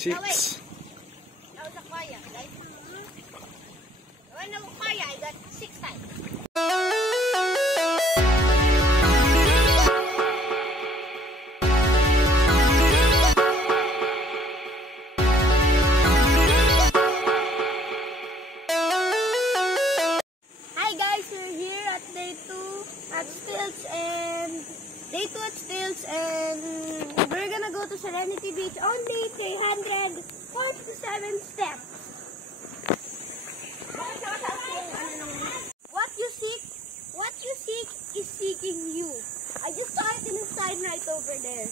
6. Now sa kaya, guys. When I kaya, I got 6 times. Hi guys, we're here at day 2 at Stilts and we're gonna go to Serenity Beach. Only 347 steps. What you seek is seeking you. I just saw it in the sign right over there.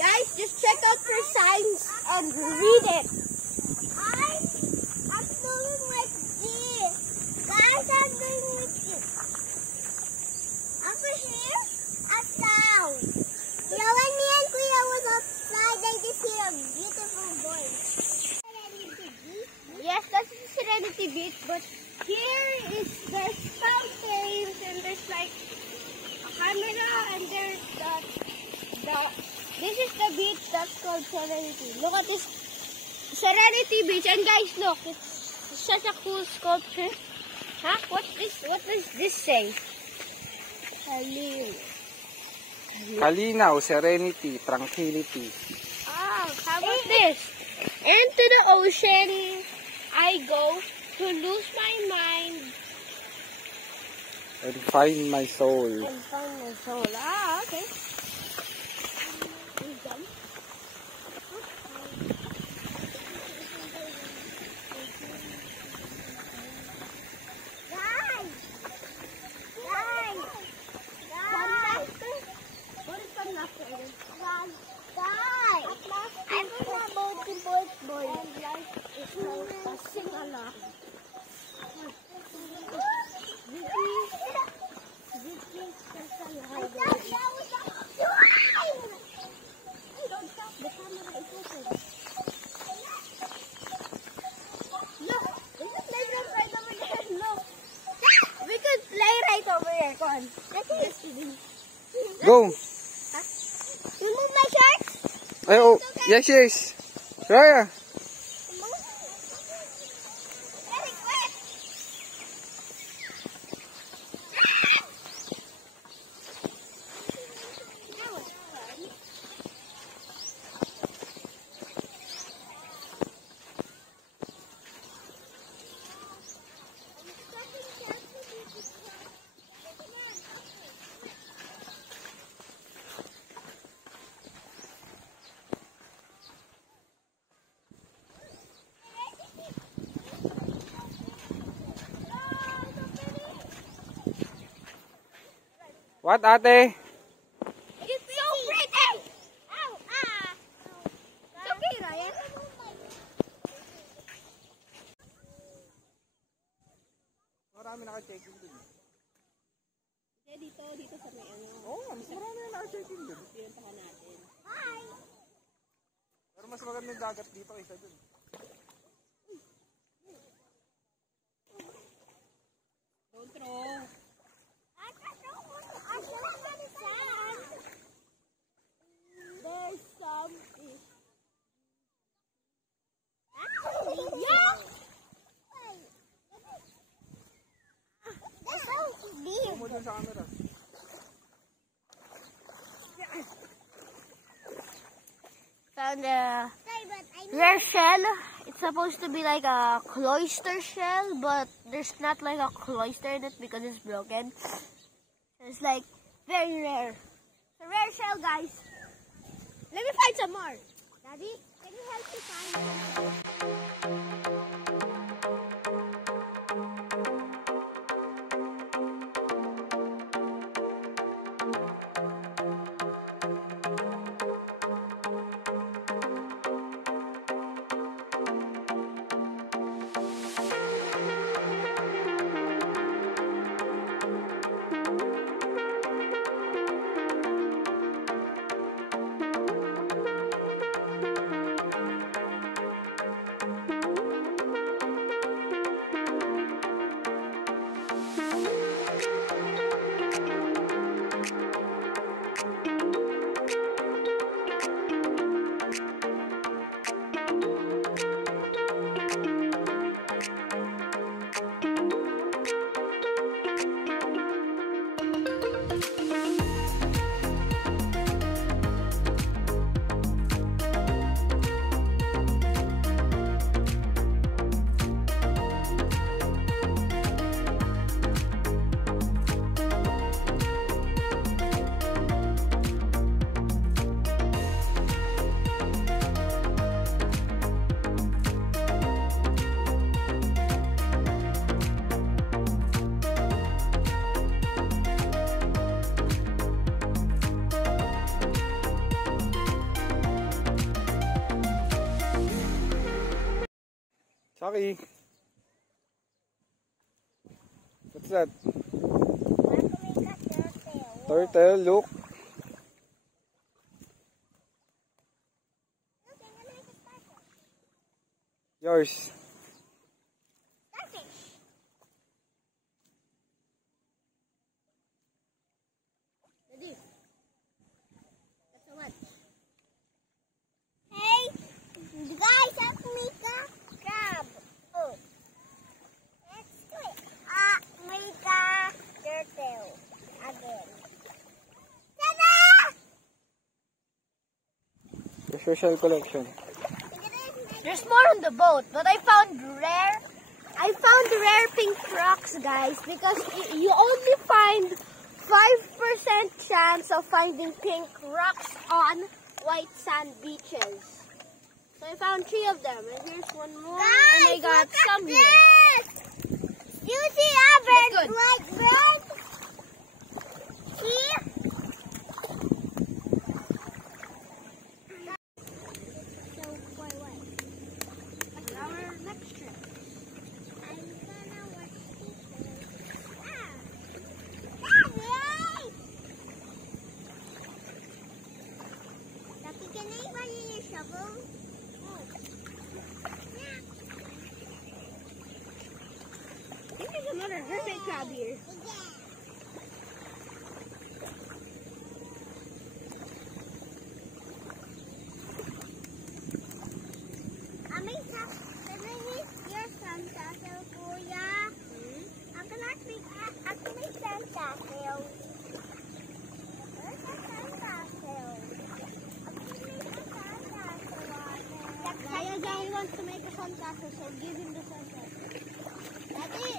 Guys, just check out your signs and read it. I'm doing like this. Guys, I'm doing like this. Over here, up down. You know, when me and Kuya was outside, I just hear a beautiful voice. Serenity Beach? Yes, that's Serenity Beach, but here is there's fountains and there's like a camera and there's this is the beach that's called Serenity. Look at this Serenity Beach, and guys, look, it's such a cool sculpture. Huh? What does this say? Kalinaw, serenity, tranquility. Oh, how about this? Into the ocean I go to lose my mind And find my soul. and find my soul. Ah, okay. Go! You move my shirt? Ay, oh, yes, yes. Raya. Very quick. What, ate? It's so pretty! Ow! Ah! It's okay, Ryan. Marami naka-checking dun. Dito sa may ano. Oo, mas marami na naka-checking dun. Pinuntahan natin. Hi! Pero mas magandang dagat dito kaysa dun. Don't throw. There's some fish. Actually, yeah. That's so big. Huwag mo dun sa camera. Found a rare shell. It's supposed to be like a cloister shell, but there's not like a cloister in it because it's broken. It's like very rare. It's a rare shell, guys. Let me find some more. Daddy, can you help me find some? Saki. What's that? Turtle, look. Yours. Starfish. Ready? That's a what? Hey, guys, help me grab. Oh. Let's do it. Make a turtle again. Ta-da! The social collection. There's more on the boat, but I found rare pink rocks, guys, because you only find 5% chance of finding pink rocks on white sand beaches. So I found 3 of them, and here's one more, guys, and I got some here. You see a bird like bird? See? There's another hermit crab here. Can I use your sandcastle, Kuya? I'm gonna make sandcastle. Where's the sandcastle? I'm gonna make a sandcastle. Kaya Johnny wants to make a sandcastle, so give him the sandcastle. Daddy!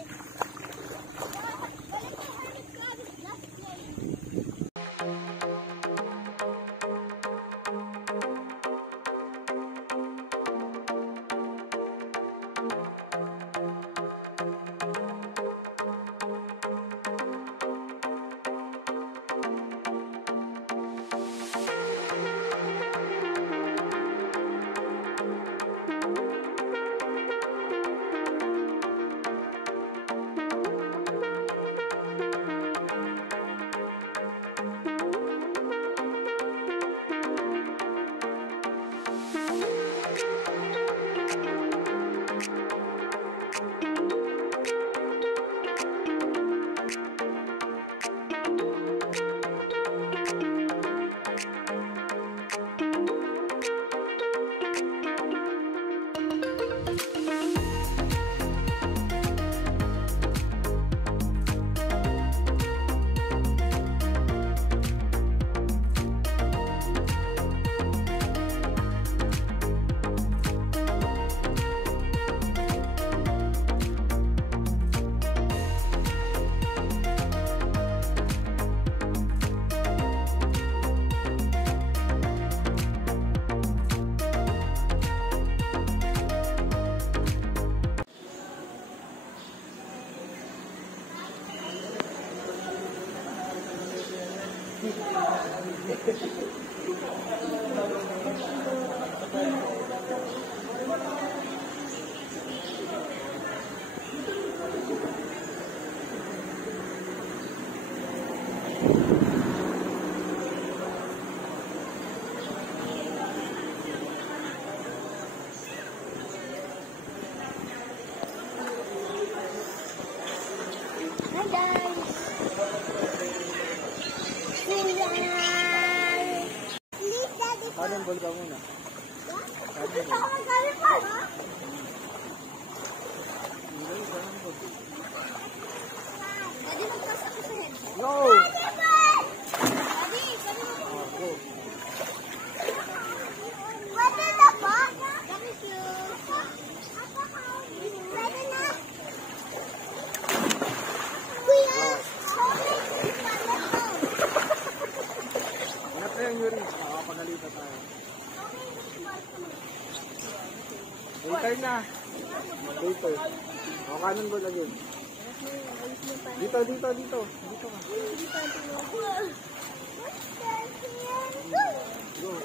Ball ka muna. No! Later na. Later. O, kanan mo lagyan. Dito. Dito ka. Go.